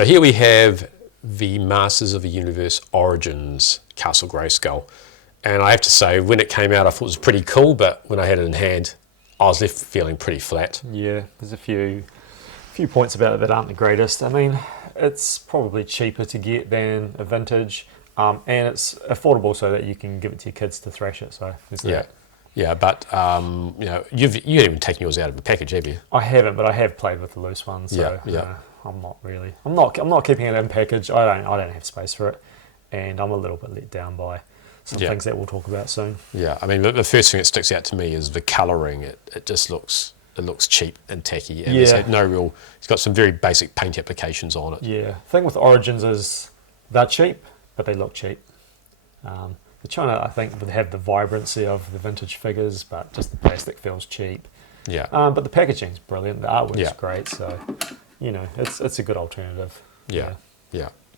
so here we have the Masters of the Universe Origins Castle Grayskull. And I have to say, when it came out, I thought it was pretty cool, but when I had it in hand, I was left feeling pretty flat. Yeah, there's a few points about it that aren't the greatest. I mean, it's probably cheaper to get than a vintage, and it's affordable so that you can give it to your kids to thrash it. So there's that. Yeah, but you know, you haven't even taken yours out of the package, have you? I haven't, but I have played with the loose ones. So I'm not really. I'm not keeping it in package. I don't have space for it, and I'm a little bit let down by some things that we'll talk about soon. Yeah, I mean, the first thing that sticks out to me is the colouring. It just looks cheap and tacky, and it's got some very basic paint applications on it. Yeah, the thing with Origins is they're cheap, but they look cheap. They're trying to, I think, have the vibrancy of the vintage figures, but just the plastic feels cheap. Yeah. But the packaging's brilliant. The artwork's great, so you know it's a good alternative. Yeah.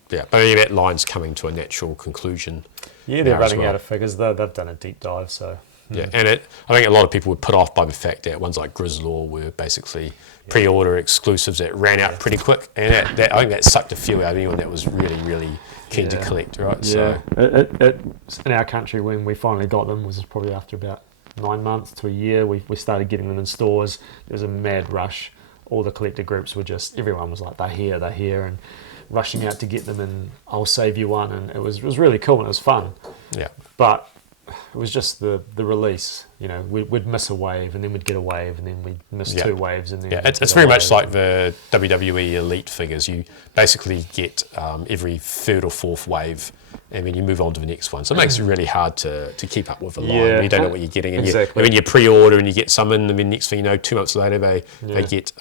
But I mean, that line's coming to a natural conclusion. Yeah, they're running out of figures. They've done a deep dive, so. Yeah, and I think a lot of people were put off by the fact that ones like Grizzlaw were basically pre-order exclusives that ran out pretty quick, and I think that sucked a few out of anyone that was really keen to collect, right? Yeah, so. In our country, when we finally got them, was probably after about 9 months to a year. We started getting them in stores. There was a mad rush. All the collector groups were everyone was like, they're here, and rushing out to get them, and I'll save you one, and it was really cool and it was fun. Yeah, but it was just the release. You know, we'd miss a wave, and then we'd get a wave, and then we'd miss 2 waves, and then it's very much like the WWE Elite figures. You basically get every 3rd or 4th wave, and then you move on to the next one. So it makes it really hard to keep up with the line. You don't know what you're getting, and you pre-order and you get some in, and then next thing you know, 2 months later they get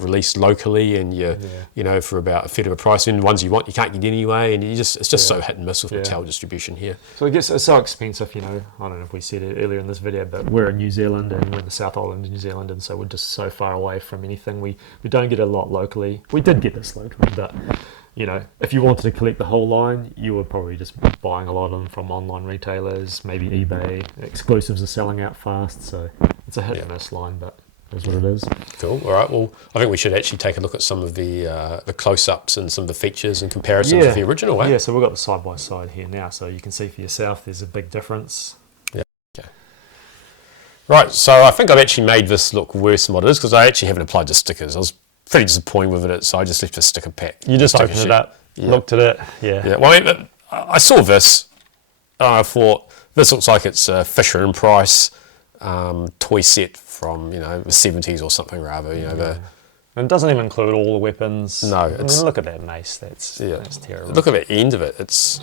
released locally, and you know, for about a third of a price. And the ones you want you can't get anyway, and it's just so hit and miss with Mattel distribution here. So I guess it's so expensive. You know, I don't know if we said it earlier in this video, but we're in New Zealand, and we're in the South Island of New Zealand, and so we're just so far away from anything. We don't get a lot locally. We did get this locally, but you know, if you wanted to collect the whole line, you were probably just buying a lot of them from online retailers, maybe eBay. Exclusives are selling out fast, so it's a hit and miss line, but that's what it is. Cool. All right. Well, I think we should actually take a look at some of the close-ups and some of the features and comparisons with the original. Yeah. So we've got the side by side here now, so you can see for yourself. There's a big difference. Yeah. Okay. Right. So I think I've actually made this look worse than what it is because I actually haven't applied the stickers. I was pretty disappointed with it, so I just left a sticker pack. You just opened it up, looked at it, Well, I mean, I saw this, and I thought, this looks like it's a Fisher and Price toy set from, you know, the 70s or something rather, you know. And it doesn't even include all the weapons. No. I mean, look at that mace, that's terrible. Look at the end of it, it's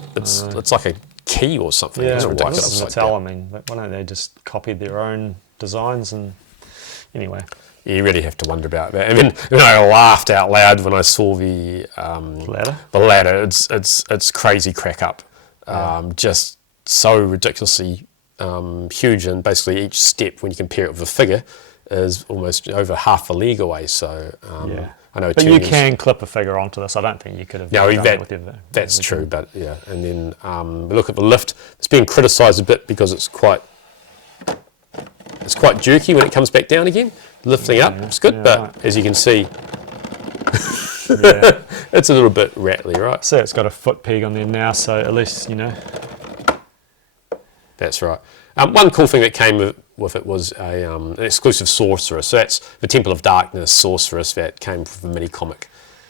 like a key or something. Yeah, it's ridiculous. Mattel, I mean, why don't they just copy their own designs and, anyway. You really have to wonder about that. I mean, I laughed out loud when I saw the ladder. The ladder, it's crazy crack up, just so ridiculously huge, and basically each step when you compare it with a figure is almost over half a leg away. So I know. But you can clip a figure onto this. I don't think you could have. No, that's true. But yeah, and then look at the lift. It's being criticised a bit because it's quite jerky when it comes back down again. Lifting up, it's good, but as you can see, it's a little bit rattly, right? So it's got a foot peg on there now, so at least, you know. That's right. One cool thing that came with it was an exclusive sorceress. So that's the Temple of Darkness sorceress that came from the mini comic.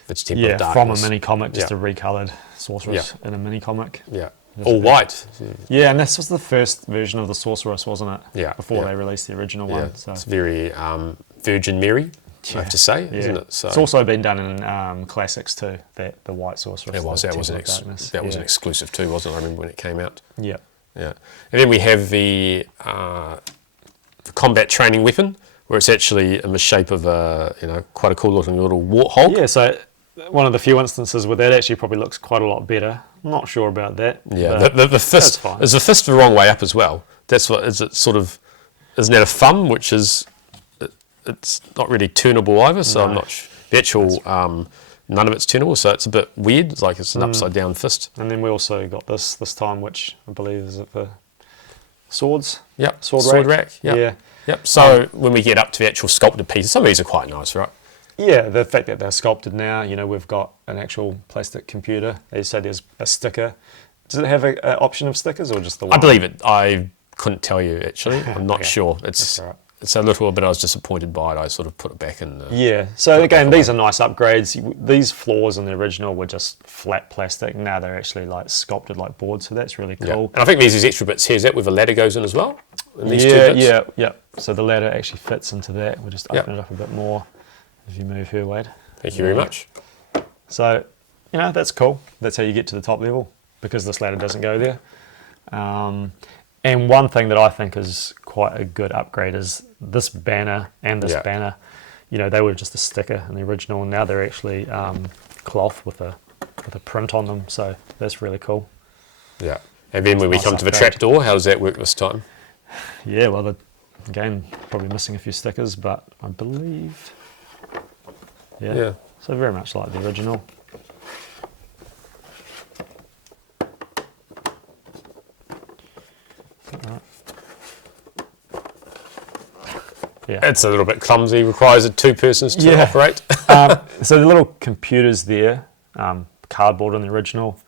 It's Temple of Darkness. From a mini comic, just a recoloured sorceress in a mini comic. Yeah. All white. Yeah, and this was the first version of the sorceress, wasn't it? Yeah. Before they released the original one. So. It's very Virgin Mary, I have to say, isn't it? So. It's also been done in classics too, the white sorceress. That was an exclusive too, wasn't it? I remember when it came out. Yeah. Yeah. And then we have the combat training weapon, where it's actually in the shape of quite a cool looking little warthog. Yeah, so one of the few instances where that actually probably looks quite a lot better. I'm not sure about that. Yeah, the fist is the fist the wrong way up as well. That's what is it sort of? Isn't that a thumb? Which is it's not really turnable either. So I'm not sure. The actual none of it's turnable, so it's a bit weird. It's like it's an upside down fist. And then we also got this time, which I believe is the swords. Yep, sword rack. Yep. Yeah. Yep. So when we get up to the actual sculpted pieces, some of these are quite nice, right? Yeah, the fact that they're sculpted now, you know, we've got an actual plastic computer. They say there's a sticker. Does it have an option of stickers or just the one? I believe it. I couldn't tell you, actually. I'm not Okay. sure. That's all right. It's a little bit, I was disappointed by it. I sort of put it back in. Yeah, so again, these are nice upgrades. These floors in the original were just flat plastic. Now they're actually like sculpted like boards, so that's really Yeah. cool. And I think these extra bits here, is that where the ladder goes in as well? In these two Yeah, bits? yeah. So the ladder actually fits into that. We'll just open it up a bit more if you move here, Wade. Thank you very much. So, you know, that's cool. That's how you get to the top level, because this ladder doesn't go there. And one thing that I think is quite a good upgrade is this banner and this banner. You know, they were just a sticker in the original, and now they're actually cloth with a print on them. So that's really cool. Yeah. And then when we nice come to the upgrade. trapdoor, how does that work this time? Yeah, well, again, probably missing a few stickers, but I believe, yeah. So very much like the original. Yeah. It's a little bit clumsy, requires 2 persons to operate. So the little computers there, cardboard on the original,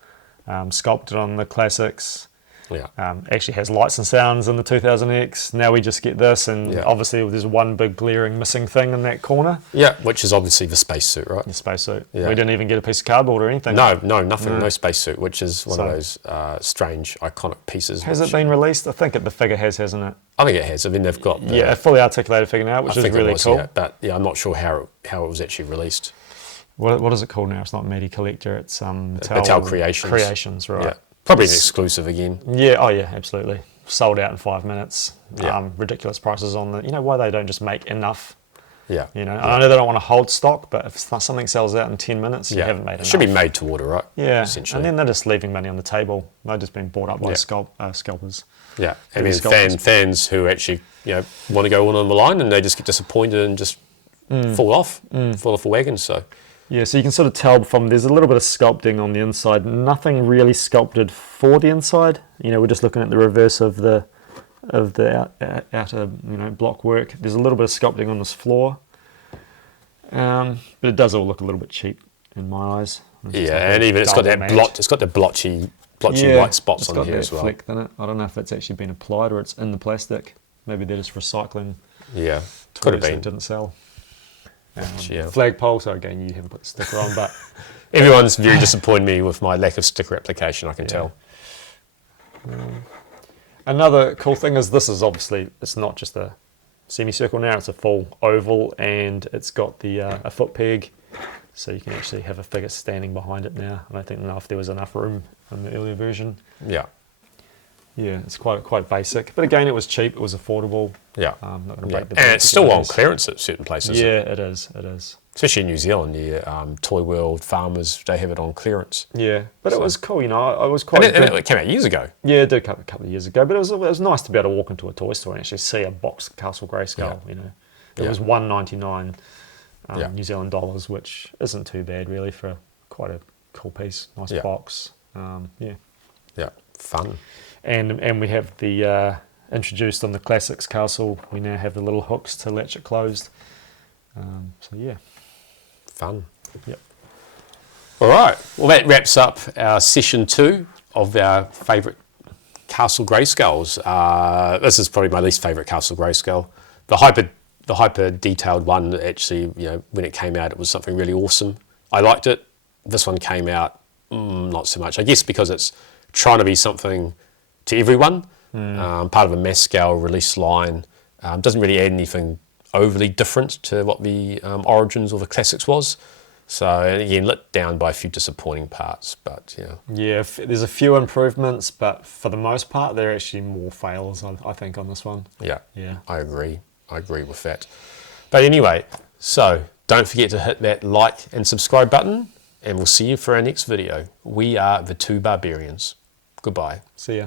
sculpted on the classics. Yeah. Actually has lights and sounds in the 2000X. Now we just get this, and obviously there's one big glaring missing thing in that corner. Yeah, which is obviously the spacesuit, right? The spacesuit. Yeah. We didn't even get a piece of cardboard or anything. No, nothing, no spacesuit, which is one of those strange, iconic pieces. Has it been released? I think the figure hasn't it? I think it has. I mean, they've got a fully articulated figure now, which is really cool. Yeah, but yeah, I'm not sure how it was actually released. What is it called now? It's not MOTU Collector. It's Mattel Creations. Creations, right? Yeah. Probably an exclusive again. Yeah. Oh yeah, absolutely. Sold out in 5 minutes. Yeah. Ridiculous prices on the. You know why they don't just make enough? Yeah. You know, I know they don't want to hold stock, but if something sells out in 10 minutes, you haven't made enough. It should be made to order, right? Yeah. Essentially. And then they're just leaving money on the table. They're just being bought up by scalpers. Yeah. And then fans who actually want to go on the line, and they just get disappointed and just fall off the wagon. So. Yeah, so you can sort of tell from there's a little bit of sculpting on the inside. Nothing really sculpted for the inside. You know, we're just looking at the reverse of the outer block work. There's a little bit of sculpting on this floor, but it does all look a little bit cheap in my eyes. Yeah, and even it's got the blotchy white spots on here as well. Fleck in it. I don't know if it's actually been applied or it's in the plastic. Maybe they're just recycling. Yeah, could have been. That didn't sell. Yeah. Flagpole, so again, you haven't put the sticker on, but everyone's very disappointed me with my lack of sticker application, I can tell. Another cool thing is this is obviously, it's not just a semicircle now, it's a full oval, and it's got the a foot peg, so you can actually have a figure standing behind it now. I don't think if there was enough room in the earlier version. Yeah. Yeah, it's quite basic, but again, it was cheap, it was affordable. Yeah. Not going to break the and bank it's still on again. clearance at certain places. Yeah, it is. Especially in New Zealand, Toy World, Farmers, they have it on clearance. Yeah, but it was cool, I was quite... And it came out years ago. Yeah, it did come a couple of years ago, but it was nice to be able to walk into a toy store and actually see a box of Castle Grayskull, It was $1.99 New Zealand dollars, which isn't too bad really for quite a cool piece, nice box. Yeah, fun. And we have the introduced on the Classics Castle, we now have the little hooks to latch it closed. So yeah. Fun. Yep. All right. Well, that wraps up our session 2 of our favourite Castle Grayskulls. This is probably my least favourite Castle Grayskull. The hyper detailed one, actually, when it came out, it was something really awesome. I liked it. This one came out not so much. I guess because it's trying to be something to everyone, part of a mass scale release line. Doesn't really add anything overly different to what the Origins or the Classics was. So again, let down by a few disappointing parts, but Yeah, there's a few improvements, but for the most part, there are actually more fails, I think, on this one. Yeah, Yeah. I agree with that. But anyway, so don't forget to hit that like and subscribe button, and we'll see you for our next video. We are the Two Barbarians. Goodbye. See ya.